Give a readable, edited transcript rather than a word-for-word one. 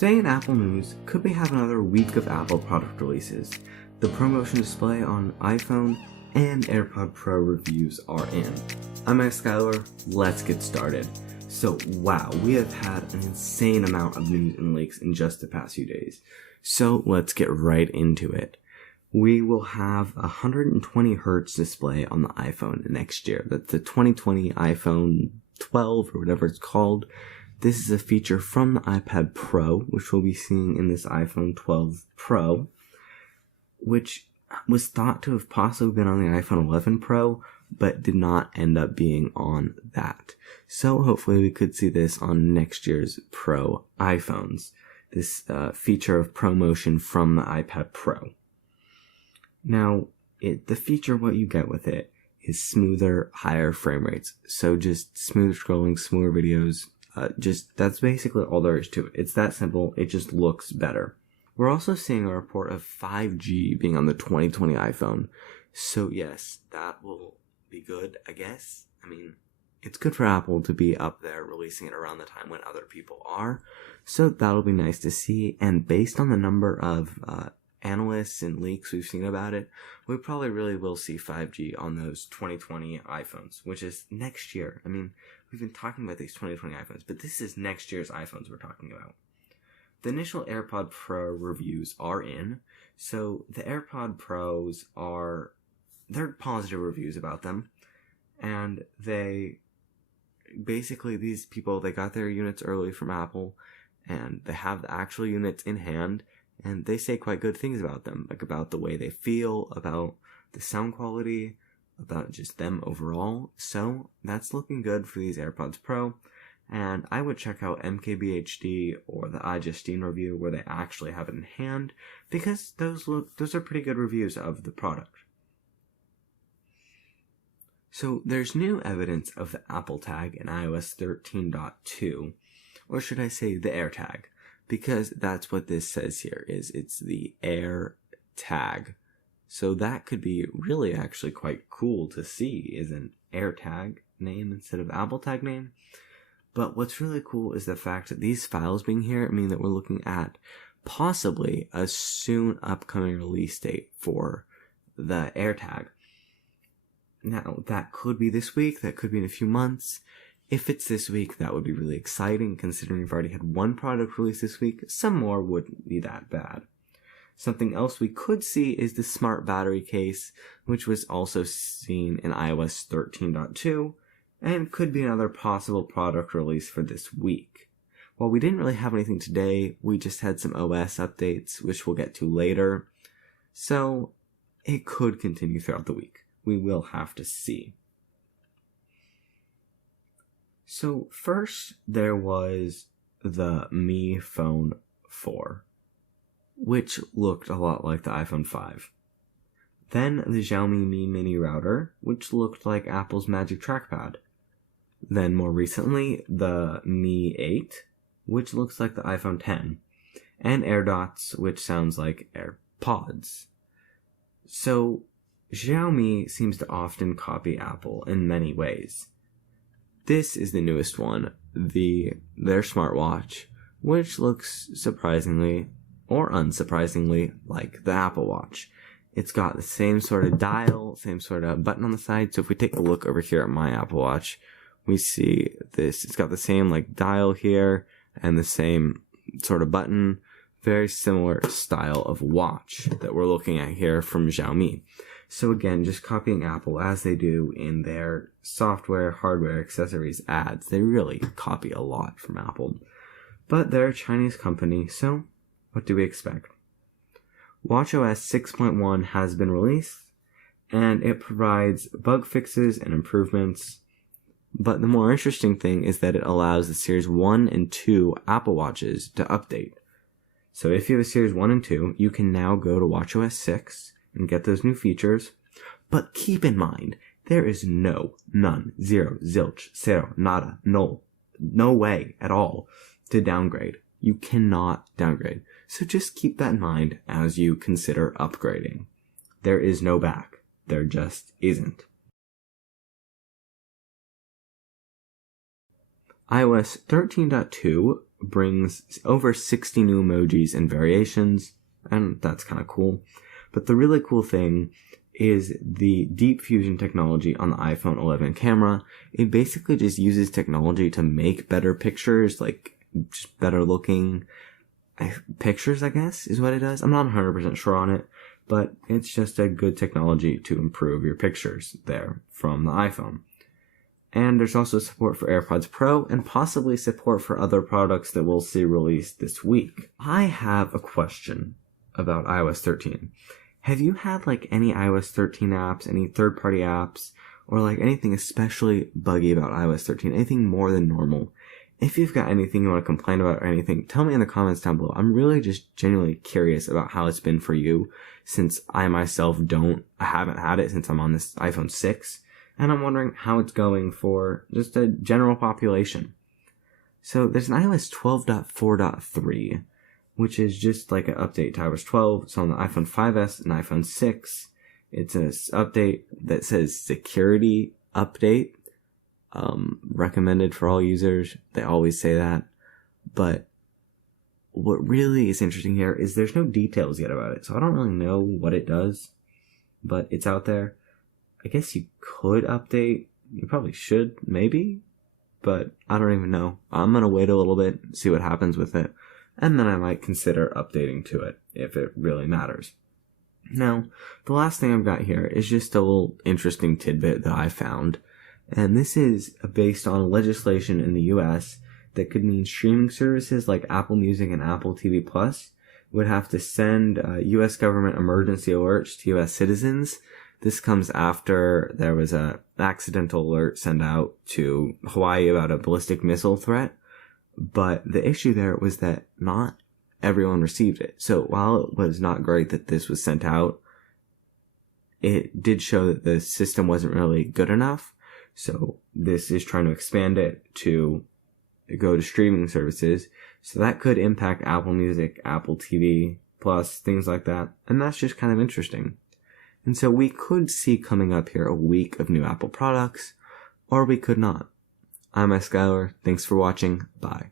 Today in Apple news, could we have another week of Apple product releases? The ProMotion display on iPhone and Airpods Pro reviews are in. I'm Skylar, let's get started. So wow, we have had an insane amount of news and leaks in just the past few days. So let's get right into it. We will have a 120 Hz display on the iPhone next year. That's the 2020 iPhone 12 or whatever it's called. This is a feature from the iPad Pro, which we'll be seeing in this iPhone 12 Pro, which was thought to have possibly been on the iPhone 11 Pro, but did not end up being on that. So hopefully we could see this on next year's Pro iPhones, this feature of ProMotion from the iPad Pro. Now, the feature, what you get with it, is smoother, higher frame rates. So just smooth scrolling, smoother videos. That's basically all there is to it. It's that simple. It just looks better. We're also seeing a report of 5G being on the 2020 iPhone. So yes, that will be good, I guess. I mean, it's good for Apple to be up there releasing it around the time when other people are. So that'll be nice to see. And based on the number of analysts and leaks we've seen about it, we probably really will see 5G on those 2020 iPhones, which is next year. I mean, we've been talking about these 2020 iPhones, but this is next year's iPhones we're talking about. The initial AirPods Pro reviews are in, so the AirPods Pros they're positive reviews about them, and these people, they got their units early from Apple, and they have the actual units in hand, and they say quite good things about them, like about the way they feel, about the sound quality, about just them overall. So that's looking good for these AirPods Pro. And I would check out MKBHD or the iJustine review where they actually have it in hand, because those are pretty good reviews of the product. So there's new evidence of the Apple Tag in iOS 13.2, or should I say the AirTag, because that's what this says here, it's the AirTag. So that could be really actually quite cool to see, is an AirTag name instead of Apple Tag name. But what's really cool is the fact that these files being here mean that we're looking at possibly a soon upcoming release date for the AirTag. Now, that could be this week, that could be in a few months. If it's this week, that would be really exciting, considering we've already had one product release this week. Some more wouldn't be that bad. Something else we could see is the smart battery case, which was also seen in iOS 13.2, and could be another possible product release for this week. While we didn't really have anything today, we just had some OS updates, which we'll get to later. So it could continue throughout the week. We will have to see. So first, there was the Mi Phone 4, which looked a lot like the iPhone 5. Then the Xiaomi Mi Mini router, which looked like Apple's Magic Trackpad. Then more recently, the Mi 8, which looks like the iPhone 10. And AirDots, which sounds like AirPods. So Xiaomi seems to often copy Apple in many ways. This is the newest one, their smartwatch, which looks surprisingly or unsurprisingly like the Apple Watch. It's got the same sort of dial, same sort of button on the side. So if we take a look over here at my Apple Watch, we see this. It's got the same like dial here and the same sort of button. Very similar style of watch that we're looking at here from Xiaomi. So again, just copying Apple as they do in their software, hardware, accessories, ads. They really copy a lot from Apple. But they're a Chinese company, so what do we expect? watchOS 6.1 has been released, and it provides bug fixes and improvements. But the more interesting thing is that it allows the Series 1 and 2 Apple Watches to update. So if you have a Series 1 and 2, you can now go to watchOS 6 and get those new features. But keep in mind, there is none, zero, zilch, cero, nada, no way at all to downgrade. You cannot downgrade. So just keep that in mind as you consider upgrading. There is no back. There just isn't. iOS 13.2 brings over 60 new emojis and variations, and that's kind of cool. But the really cool thing is the deep fusion technology on the iPhone 11 camera. It basically just uses technology to make better pictures, like just better looking pictures, I guess, is what it does. I'm not 100% sure on it, but it's just a good technology to improve your pictures there from the iPhone. And there's also support for AirPods Pro and possibly support for other products that we'll see released this week. I have a question about iOS 13. Have you had like any iOS 13 apps, any third-party apps, or like anything especially buggy about iOS 13, anything more than normal? If you've got anything you want to complain about or anything, tell me in the comments down below. I'm really just genuinely curious about how it's been for you, since I myself haven't had it since I'm on this iPhone 6. And I'm wondering how it's going for just a general population. So there's an iOS 12.4.3, which is just like an update to iOS 12. It's on the iPhone 5S and iPhone 6. It's an update that says security update, recommended for all users. They always say that. But what really is interesting here is there's no details yet about it. So I don't really know what it does, but it's out there. I guess you could update. You probably should, maybe. But I don't even know. I'm going to wait a little bit, see what happens with it. And then I might consider updating to it if it really matters. Now, the last thing I've got here is just a little interesting tidbit that I found. And this is based on legislation in the US that could mean streaming services like Apple Music and Apple TV Plus would have to send US government emergency alerts to US citizens. This comes after there was an accidental alert sent out to Hawaii about a ballistic missile threat. But the issue there was that not everyone received it. So while it was not great that this was sent out, it did show that the system wasn't really good enough. So this is trying to expand it to go to streaming services. So that could impact Apple Music, Apple TV Plus, things like that. And that's just kind of interesting. And so we could see coming up here a week of new Apple products, or we could not. I'm Skylar. Thanks for watching. Bye.